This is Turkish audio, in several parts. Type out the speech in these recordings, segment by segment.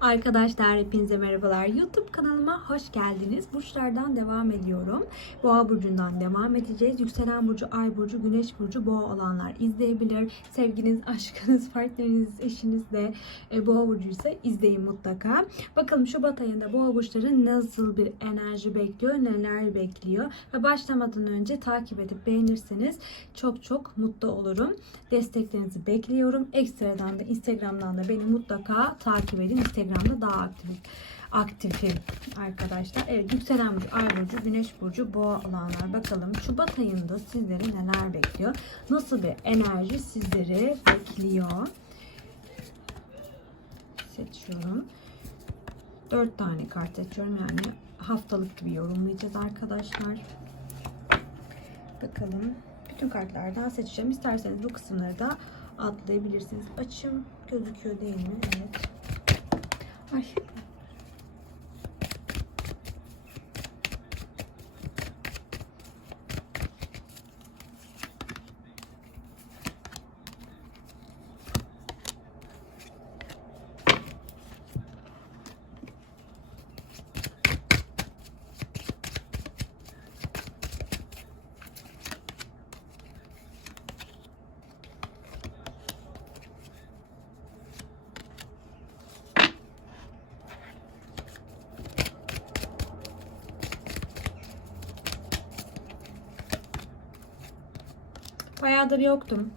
Arkadaşlar hepinize merhabalar. YouTube kanalıma hoş geldiniz. Burçlardan devam ediyorum. Boğa burcundan devam edeceğiz. Yükselen burcu, ay burcu, güneş burcu boğa olanlar izleyebilir. Sevginiz, aşkınız, partneriniz, eşiniz de e, boğa burcu ise izleyin mutlaka. Bakalım Şubat ayında boğa burçları nasıl bir enerji bekliyor, neler bekliyor ve başlamadan önce takip edip beğenirseniz çok çok mutlu olurum. Desteklerinizi bekliyorum. Ekstradan da Instagram'dan da beni mutlaka takip edin. Instagram'da daha aktif aktifim arkadaşlar. Evet yükselen burcu, ay burcu, güneş burcu, boğa olanlar. Bakalım Şubat ayında sizleri neler bekliyor? Nasıl bir enerji sizleri bekliyor? Seçiyorum. Dört tane kart seçiyorum. Yani haftalık gibi yorumlayacağız arkadaşlar. Bakalım. Bütün kartlardan seçeceğim. İsterseniz bu kısımları da atlayabilirsiniz. Açım gözüküyor değil mi? Evet. Ay. Bayağıdır yoktum.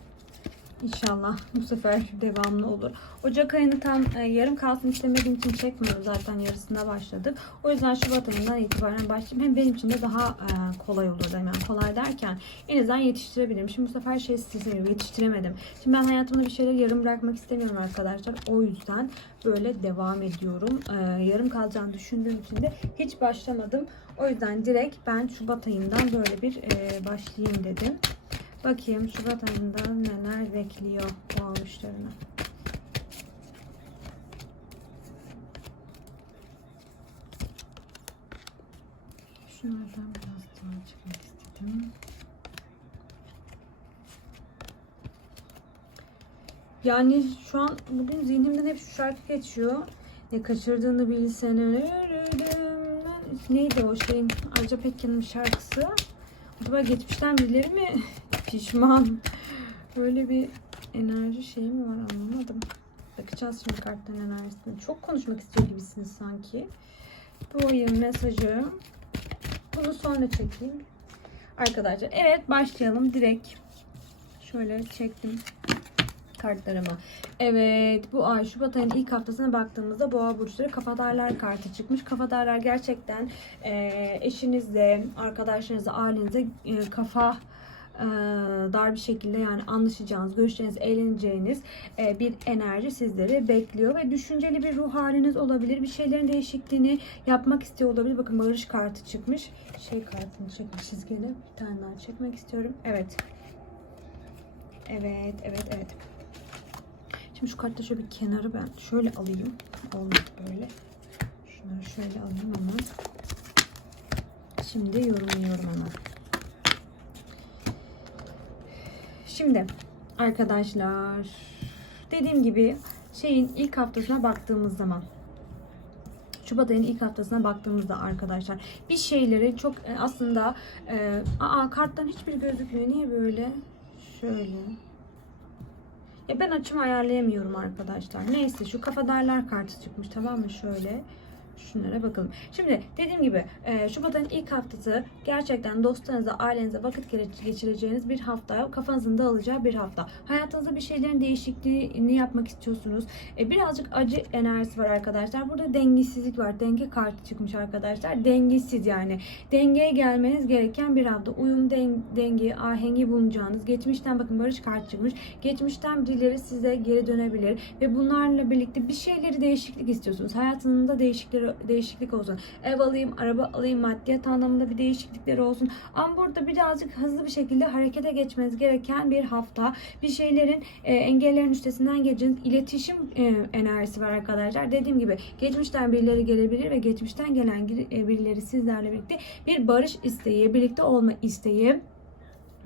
İnşallah bu sefer devamlı olur. Ocak ayını tam e, yarım kalsın istemediğim için çekmiyorum. Zaten yarısında başladık. O yüzden Şubat ayından itibaren başlayayım. Hem benim için de daha e, kolay olur. Yani kolay derken en azından yetiştirebilirim. Şimdi bu sefer şey gibi yetiştiremedim. Şimdi ben hayatımda bir şeyler yarım bırakmak istemiyorum arkadaşlar. O yüzden böyle devam ediyorum. E, yarım kalacağını düşündüğüm için de hiç başlamadım. O yüzden direkt ben Şubat ayından böyle bir e, başlayayım dedim. Bakayım Şubat ayında neler bekliyor bu almışlarını. Şunlardan biraz daha çıkmak istedim. Yani şu an bugün zihnimden hep şu şarkı geçiyor. Ne kaçırdığını bilsen. Neydi o şeyin? Arca Pekkan'ın şarkısı. Acaba geçmişten birileri mi pişman? Öyle bir enerji şeyi mi var anlamadım. Bakacağız şimdi kartların enerjisine. Çok konuşmak istiyor gibisiniz sanki. Bu oyun mesajı. Bunu sonra çekeyim. Arkadaşlar evet başlayalım. Direkt şöyle çektim kartlarımı. Evet bu ay Şubat ayının ilk haftasına baktığımızda boğa burçları kafadarlar kartı çıkmış. Kafadarlar gerçekten e, eşinizle, arkadaşlarınızla, ailenize e, kafa dar bir şekilde yani anlaşacağınız, görüşeceğiniz, eğleneceğiniz e, bir enerji sizleri bekliyor ve düşünceli bir ruh haliniz olabilir. Bir şeylerin değişikliğini yapmak istiyor olabilir. Bakın barış kartı çıkmış. Şey kartını çekmişiz gene. Bir tane daha çekmek istiyorum. Evet. Evet, evet, evet. Şimdi şu kartı şöyle bir kenarı ben şöyle alayım. Olmaz böyle. Şunları şöyle alayım ama. Şimdi yorumluyorum ama. Şimdi arkadaşlar dediğim gibi şeyin ilk haftasına baktığımız zaman Şubat ayının ilk haftasına baktığımızda arkadaşlar bir şeyleri çok e, aslında e, aa karttan hiçbir gözükmüyor. Niye böyle? Şöyle. Ya ben açımı ayarlayamıyorum arkadaşlar. Neyse şu kafadarlar kartı çıkmış tamam mı? Şöyle şunlara bakalım. Şimdi dediğim gibi e, Şubat ayının ilk haftası gerçekten dostlarınıza, ailenize vakit geçireceğiniz bir hafta. Kafanızın dağılacağı bir hafta. Hayatınızda bir şeylerin değişikliğini yapmak istiyorsunuz. E, birazcık acı enerjisi var arkadaşlar. Burada dengesizlik var. Denge kartı çıkmış arkadaşlar. Dengesiz yani. Dengeye gelmeniz gereken bir hafta. Uyum, den denge, ahengi bulunacağınız. Geçmişten bakın barış kartı çıkmış. Geçmişten birileri size geri dönebilir ve bunlarla birlikte bir şeyleri değişiklik istiyorsunuz. Hayatınızda değişiklik olsun. Ev alayım, araba alayım, maddiyat anlamında bir değişiklikleri olsun. Ama burada birazcık hızlı bir şekilde harekete geçmeniz gereken bir hafta. Bir şeylerin e, engellerin üstesinden geleceğiniz iletişim e, enerjisi var arkadaşlar. Dediğim gibi geçmişten birileri gelebilir ve geçmişten gelen e, birileri sizlerle birlikte bir barış isteği, birlikte olma isteği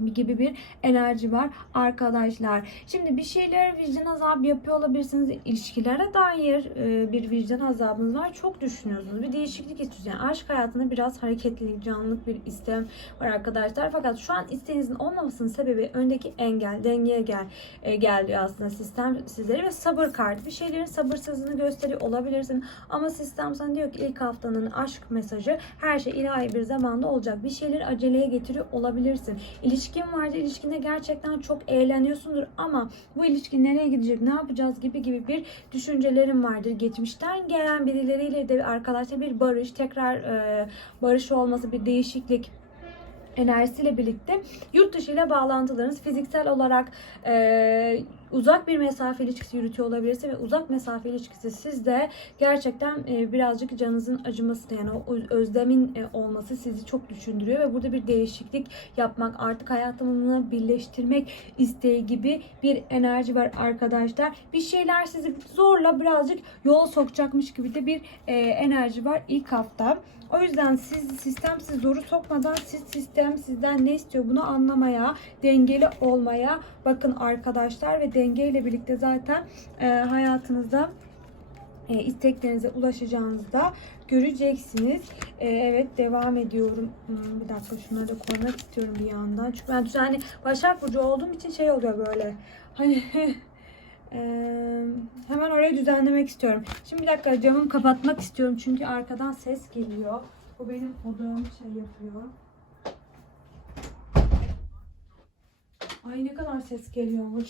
gibi bir enerji var arkadaşlar. Şimdi bir şeyler vicdan azabı yapıyor olabilirsiniz. İlişkilere dair e, bir vicdan azabınız var. Çok düşünüyorsunuz. Bir değişiklik istiyorsunuz. Yani aşk hayatında biraz hareketlilik, canlılık bir istem var arkadaşlar. Fakat şu an isteğinizin olmamasının sebebi öndeki engel, dengeye gel e, gel diyor aslında sistem sizlere ve sabır kartı. Bir şeylerin sabırsızlığını gösteriyor olabilirsin. Ama sistem sana diyor ki ilk haftanın aşk mesajı her şey ilahi bir zamanda olacak. Bir şeyleri aceleye getiriyor olabilirsin. İlişkin vardı. ilişkinde gerçekten çok eğleniyorsundur ama bu ilişki nereye gidecek, ne yapacağız gibi gibi bir düşüncelerin vardır. Geçmişten gelen birileriyle de arkadaşlar bir barış, tekrar e, barış olması, bir değişiklik enerjisiyle birlikte yurt dışı ile bağlantılarınız fiziksel olarak e, uzak bir mesafe ilişkisi yürütüyor olabilirse ve uzak mesafe ilişkisi sizde gerçekten e, birazcık canınızın acıması yani o özlemin e, olması sizi çok düşündürüyor ve burada bir değişiklik yapmak artık hayatımını birleştirmek isteği gibi bir enerji var arkadaşlar. Bir şeyler sizi zorla birazcık yola sokacakmış gibi de bir e, enerji var ilk hafta. O yüzden siz sistem sizi zoru sokmadan siz sistem sizden ne istiyor bunu anlamaya, dengeli olmaya bakın arkadaşlar ve dengeyle birlikte zaten e, hayatınızda e, isteklerinize ulaşacağınızı da göreceksiniz. E, evet devam ediyorum. Hmm, bir dakika şunları da koymak istiyorum bir yandan. Çünkü ben düzenli Başak Burcu olduğum için şey oluyor böyle. Hani Ee, hemen orayı düzenlemek istiyorum. Şimdi bir dakika camımı kapatmak istiyorum çünkü arkadan ses geliyor. Bu benim odağım şey yapıyor. Ay ne kadar ses geliyormuş.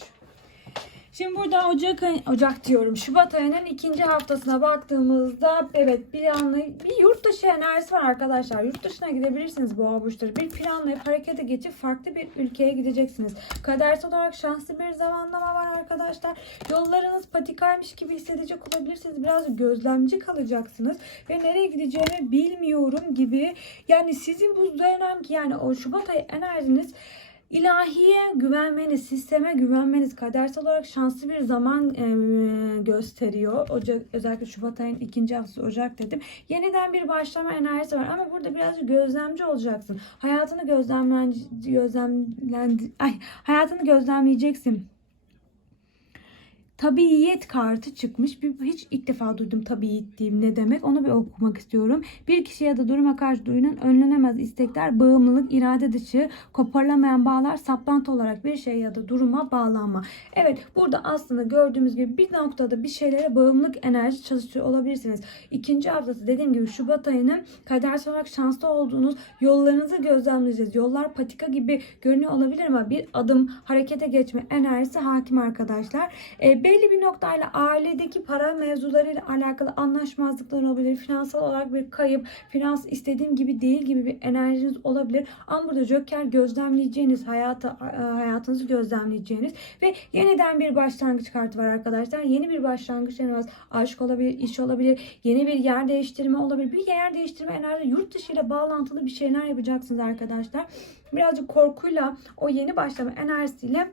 Şimdi burada Ocak ayı, Ocak diyorum. Şubat ayının ikinci haftasına baktığımızda evet planlı bir yurt dışı enerjisi var arkadaşlar. Yurt dışına gidebilirsiniz boğa burçları. Bir planlayıp harekete geçip farklı bir ülkeye gideceksiniz. Kadersel olarak şanslı bir zamanlama var arkadaşlar. Yollarınız patikaymış gibi hissedecek olabilirsiniz. Biraz gözlemci kalacaksınız. Ve nereye gideceğimi bilmiyorum gibi. Yani sizin bu dönem ki yani o Şubat ayı enerjiniz İlahiye güvenmeniz, sisteme güvenmeniz kadersel olarak şanslı bir zaman e, gösteriyor. Ocak, özellikle Şubat ayının ikinci haftası Ocak dedim. Yeniden bir başlama enerjisi var ama burada birazcık gözlemci olacaksın. Hayatını gözlemlen, gözlemlen, ay, hayatını gözlemleyeceksin tabiiyet kartı çıkmış. Bir, hiç ilk defa duydum tabiiyet diyeyim ne demek. Onu bir okumak istiyorum. Bir kişi ya da duruma karşı duyulan önlenemez istekler, bağımlılık, irade dışı, koparılamayan bağlar, saplantı olarak bir şey ya da duruma bağlanma. Evet burada aslında gördüğümüz gibi bir noktada bir şeylere bağımlılık enerji çalışıyor olabilirsiniz. İkinci haftası dediğim gibi Şubat ayının kadersel olarak şanslı olduğunuz yollarınızı gözlemleyeceğiz. Yollar patika gibi görünüyor olabilir ama bir adım harekete geçme enerjisi hakim arkadaşlar. E, belli bir noktayla ailedeki para mevzularıyla alakalı anlaşmazlıklar olabilir. Finansal olarak bir kayıp, finans istediğim gibi değil gibi bir enerjiniz olabilir. Ama burada Joker gözlemleyeceğiniz, hayata, hayatınızı gözlemleyeceğiniz ve yeniden bir başlangıç kartı var arkadaşlar. Yeni bir başlangıç enerjisi aşk olabilir, iş olabilir, yeni bir yer değiştirme olabilir. Bir yer değiştirme enerji yurt dışı ile bağlantılı bir şeyler yapacaksınız arkadaşlar. Birazcık korkuyla o yeni başlama enerjisiyle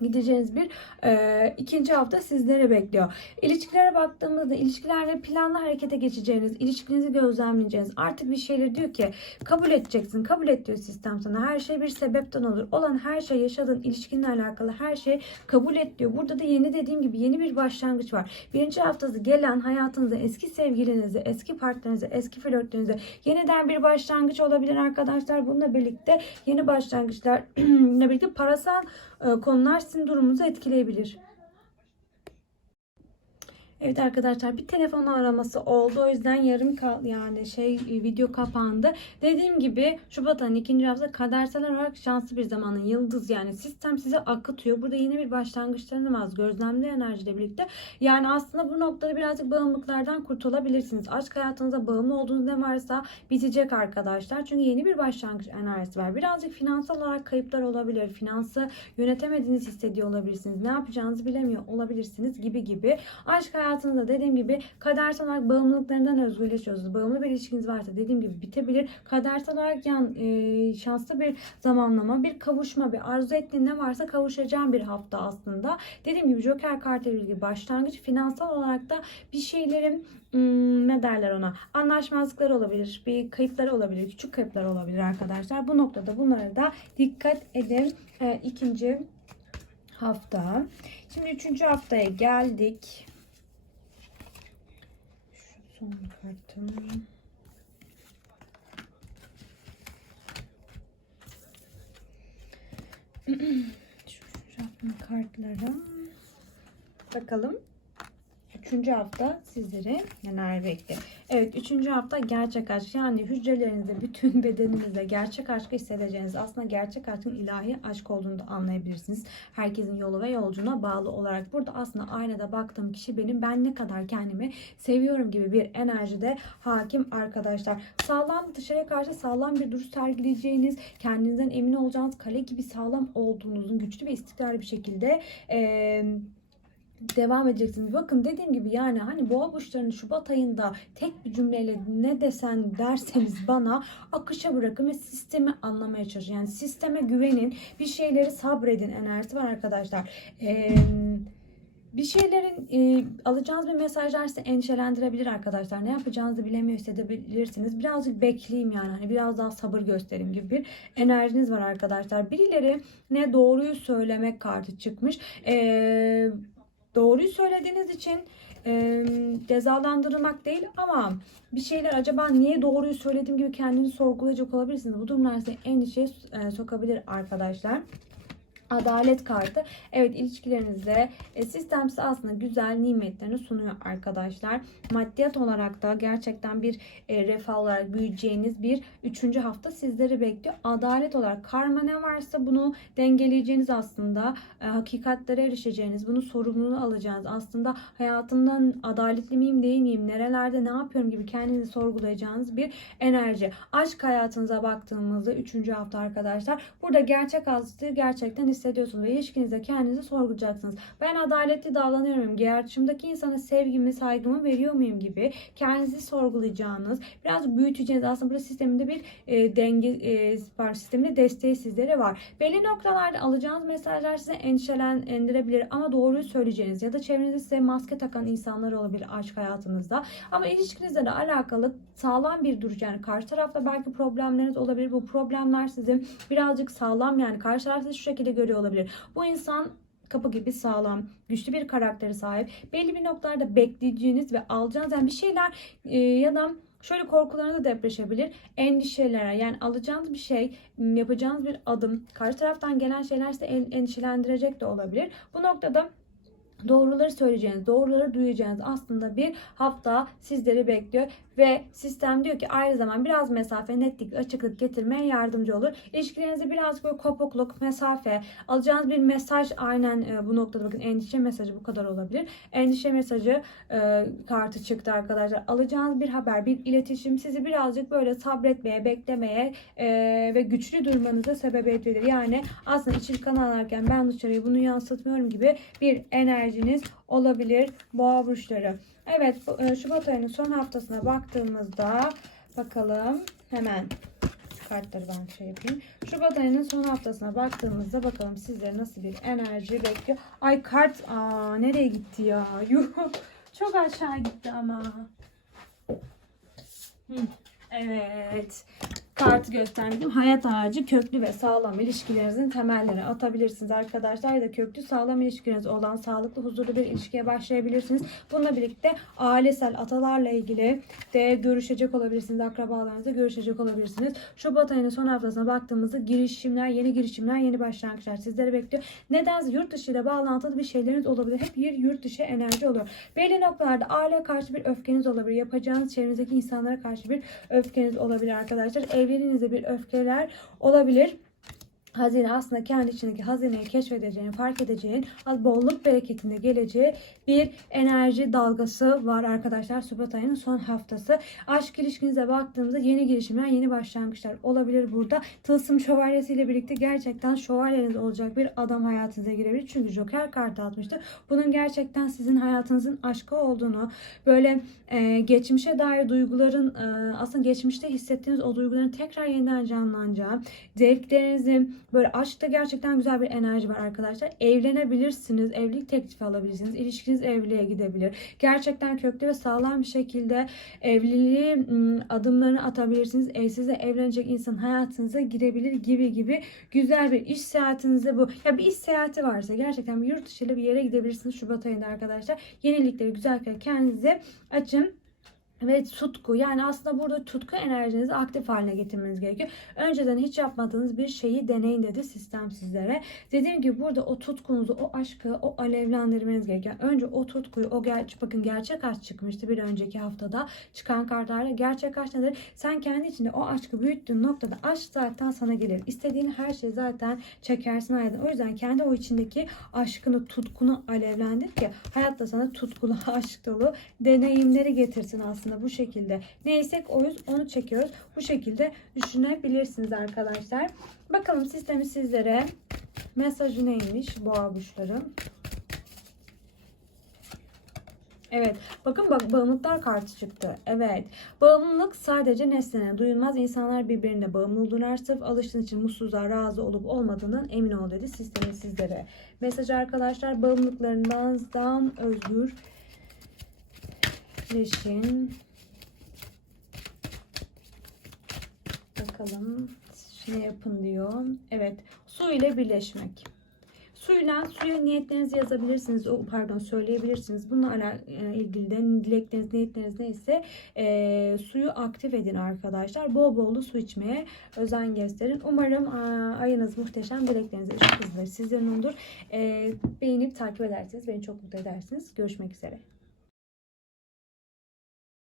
gideceğiniz bir e, ikinci hafta sizlere bekliyor. İlişkilere baktığımızda ilişkilerde planlı harekete geçeceğiniz, ilişkinizi gözlemleyeceğiniz. Artık bir şeyleri diyor ki kabul edeceksin. Kabul et diyor sistem sana. Her şey bir sebepten olur. Olan her şey yaşadığın ilişkinle alakalı her şey kabul et diyor. Burada da yeni dediğim gibi yeni bir başlangıç var. Birinci haftası gelen hayatınızda eski sevgilinizi, eski partnerinizi, eski flörtlerinizi yeniden bir başlangıç olabilir arkadaşlar. Bununla birlikte yeni başlangıçlar birlikte parasal e, konular sizin durumunuzu etkileyebilir. Evet arkadaşlar bir telefon araması oldu. O yüzden yarım kal yani şey video kapandı. Dediğim gibi Şubat ayının ikinci hafta kadersel olarak şanslı bir zamanın yıldız yani sistem sizi akıtıyor. Burada yeni bir başlangıçlarınız var. Gözlemli enerjiyle birlikte. Yani aslında bu noktada birazcık bağımlılıklardan kurtulabilirsiniz. Aşk hayatınıza bağımlı olduğunuz ne varsa bitecek arkadaşlar. Çünkü yeni bir başlangıç enerjisi var. Birazcık finansal olarak kayıplar olabilir. Finansı yönetemediğiniz hissediyor olabilirsiniz. Ne yapacağınızı bilemiyor olabilirsiniz gibi gibi. Aşk hayatınızda hayatınızda dediğim gibi kadersel olarak bağımlılıklarından özgürleşiyorsunuz. Bağımlı bir ilişkiniz varsa dediğim gibi bitebilir. Kadersel olarak yan, e, şanslı bir zamanlama, bir kavuşma, bir arzu ettiğin ne varsa kavuşacağın bir hafta aslında. Dediğim gibi Joker kartıyla ilgili başlangıç finansal olarak da bir şeylerin hmm, ne derler ona anlaşmazlıklar olabilir, bir kayıplar olabilir, küçük kayıplar olabilir arkadaşlar. Bu noktada bunlara da dikkat edin. Ee, ikinci hafta. Şimdi üçüncü haftaya geldik. Son kartım. Şu kartları. Bakalım. Üçüncü hafta sizlere neler bekliyor? Evet, üçüncü hafta gerçek aşk. Yani hücrelerinizde, bütün bedeninizde gerçek aşkı hissedeceğiniz, aslında gerçek aşkın ilahi aşk olduğunu da anlayabilirsiniz. Herkesin yolu ve yolcuna bağlı olarak. Burada aslında aynada baktığım kişi benim. Ben ne kadar kendimi seviyorum gibi bir enerjide hakim arkadaşlar. Sağlam, dışarıya karşı sağlam bir duruş sergileyeceğiniz, kendinizden emin olacağınız, kale gibi sağlam olduğunuzun güçlü ve istikrarlı bir şekilde eee devam edeceksiniz. Bakın dediğim gibi yani hani boğa burçlarının Şubat ayında tek bir cümleyle ne desen derseniz bana akışa bırakın ve sistemi anlamaya çalışın. Yani sisteme güvenin. Bir şeyleri sabredin enerjisi var arkadaşlar. Eee bir şeylerin e, alacağınız bir mesajlar sizi endişelendirebilir arkadaşlar. Ne yapacağınızı bilemiyor hissedebilirsiniz. Birazcık bekleyeyim yani. Hani biraz daha sabır göstereyim gibi bir enerjiniz var arkadaşlar. Birileri ne doğruyu söylemek kartı çıkmış. Eee doğruyu söylediğiniz için e, cezalandırılmak değil ama bir şeyler acaba niye doğruyu söylediğim gibi kendinizi sorgulayacak olabilirsiniz. Bu durumlar sizi endişeye sokabilir arkadaşlar. Adalet kartı. Evet ilişkilerinizde e, sistem size aslında güzel nimetlerini sunuyor arkadaşlar. Maddiyat olarak da gerçekten bir e, refah olarak büyüyeceğiniz bir üçüncü hafta sizleri bekliyor. Adalet olarak karma ne varsa bunu dengeleyeceğiniz aslında e, hakikatlere erişeceğiniz, bunu sorumluluğunu alacağınız aslında hayatımdan adaletli miyim değil miyim, nerelerde ne yapıyorum gibi kendinizi sorgulayacağınız bir enerji. Aşk hayatınıza baktığımızda üçüncü hafta arkadaşlar burada gerçek aşkı gerçekten hissediyorsunuz ve ilişkinizde kendinizi sorgulayacaksınız. Ben adaletli davranıyor muyum? Karşımdaki insana sevgimi, saygımı veriyor muyum gibi kendinizi sorgulayacağınız, biraz büyüteceğiniz aslında burada sisteminde bir e, denge e, var, sisteminde desteği sizlere var. Belli noktalarda alacağınız mesajlar size endişelendirebilir ama doğruyu söyleyeceğiniz ya da çevrenizde size maske takan insanlar olabilir aşk hayatınızda. Ama ilişkinizle de alakalı sağlam bir duruş yani karşı tarafta belki problemleriniz olabilir. Bu problemler sizin birazcık sağlam yani karşı taraf sizi şu şekilde görüyor olabilir. Bu insan kapı gibi sağlam, güçlü bir karakteri sahip. Belli bir noktalarda bekleyeceğiniz ve alacağınız yani bir şeyler e, ya da şöyle korkularınız da depreşebilir. Endişelere yani alacağınız bir şey, yapacağınız bir adım, karşı taraftan gelen şeyler sizi endişelendirecek de olabilir. Bu noktada doğruları söyleyeceğiniz, doğruları duyacağınız aslında bir hafta sizleri bekliyor ve sistem diyor ki aynı zaman biraz mesafe, netlik, açıklık getirmeye yardımcı olur. İlişkilerinizde biraz böyle kopukluk, mesafe, alacağınız bir mesaj aynen e, bu noktada bakın endişe mesajı bu kadar olabilir. Endişe mesajı e, kartı çıktı arkadaşlar. Alacağınız bir haber, bir iletişim sizi birazcık böyle sabretmeye, beklemeye e, ve güçlü durmanıza sebebiyet verir. Yani aslında içeri kanallarken ben dışarıya bunu yansıtmıyorum gibi bir enerjiniz olabilir boğa burçları. Evet e, Şubat ayının son haftasına baktığımızda bakalım hemen kartları ben şey yapayım. Şubat ayının son haftasına baktığımızda bakalım sizlere nasıl bir enerji bekliyor. Ay kart aa nereye gitti ya? Yuh. Çok aşağı gitti ama. Hı. Evet. Kartı gösterdim. Hayat ağacı köklü ve sağlam ilişkilerinizin temelleri atabilirsiniz arkadaşlar. Ya da köklü sağlam ilişkiniz olan sağlıklı huzurlu bir ilişkiye başlayabilirsiniz. Bununla birlikte ailesel atalarla ilgili de görüşecek olabilirsiniz. Akrabalarınızla görüşecek olabilirsiniz. Şubat ayının son haftasına baktığımızda girişimler, yeni girişimler, yeni başlangıçlar sizleri bekliyor. Nedense yurt dışı ile bağlantılı bir şeyleriniz olabilir. Hep bir yurt dışı enerji oluyor. Belli noktalarda aileye karşı bir öfkeniz olabilir. Yapacağınız çevrenizdeki insanlara karşı bir öfkeniz olabilir arkadaşlar. Evliliğinizde bir öfkeler olabilir. Hazine aslında kendi içindeki hazineyi keşfedeceğin, fark edeceğin, az bolluk bereketinde geleceği bir enerji dalgası var arkadaşlar. Şubat ayının son haftası. Aşk ilişkinize baktığımızda yeni girişimler, yeni başlangıçlar olabilir burada. Tılsım şövalyesiyle birlikte gerçekten şövalyeniz olacak bir adam hayatınıza girebilir. Çünkü Joker kartı atmıştı. Bunun gerçekten sizin hayatınızın aşkı olduğunu, böyle e, geçmişe dair duyguların e, aslında geçmişte hissettiğiniz o duyguların tekrar yeniden canlanacağı, zevklerinizi böyle aşkta gerçekten güzel bir enerji var arkadaşlar. Evlenebilirsiniz, evlilik teklifi alabilirsiniz, ilişkiniz evliliğe gidebilir. Gerçekten köklü ve sağlam bir şekilde evliliği adımlarını atabilirsiniz. Evsizle evlenecek insan hayatınıza girebilir gibi gibi güzel bir iş seyahatinizde bu. Ya bir iş seyahati varsa gerçekten bir yurt dışı ile bir yere gidebilirsiniz Şubat ayında arkadaşlar. Yenilikleri güzellikleri kendinize açın. Ve tutku yani aslında burada tutku enerjinizi aktif haline getirmeniz gerekiyor. Önceden hiç yapmadığınız bir şeyi deneyin dedi sistem sizlere. Dediğim gibi burada o tutkunuzu, o aşkı, o alevlendirmeniz gerekiyor. Önce o tutkuyu, o ger bakın gerçek aşk çıkmıştı bir önceki haftada çıkan kartlarla. Gerçek aşk nedir? Sen kendi içinde o aşkı büyüttüğün noktada aşk zaten sana gelir. İstediğin her şey zaten çekersin hayatına. O yüzden kendi o içindeki aşkını, tutkunu alevlendir ki hayatta sana tutkulu, aşk dolu deneyimleri getirsin aslında bu şekilde. Neysek oyuz onu çekiyoruz. Bu şekilde düşünebilirsiniz arkadaşlar. Bakalım sistemi sizlere mesajı neymiş boğa burçları. Evet. Bakın bak bağımlılıklar kartı çıktı. Evet. Bağımlılık sadece nesnene duyulmaz. İnsanlar birbirine bağımlı olurlar. Sırf alıştığın için mutsuzluğa razı olup olmadığından emin ol dedi sistemi sizlere. Mesaj arkadaşlar bağımlılıklarından özgür leşin bakalım ne yapın diyor. Evet. Su ile birleşmek. Suyla suya niyetlerinizi yazabilirsiniz. O pardon söyleyebilirsiniz. Bununla e, ilgili de dilekleriniz, niyetleriniz neyse e, suyu aktif edin arkadaşlar. Bol bol da su içmeye özen gösterin. Umarım a, ayınız muhteşem. Dilekleriniz ışık hızları sizlerin olur. E, beğenip takip edersiniz. Beni çok mutlu edersiniz. Görüşmek üzere.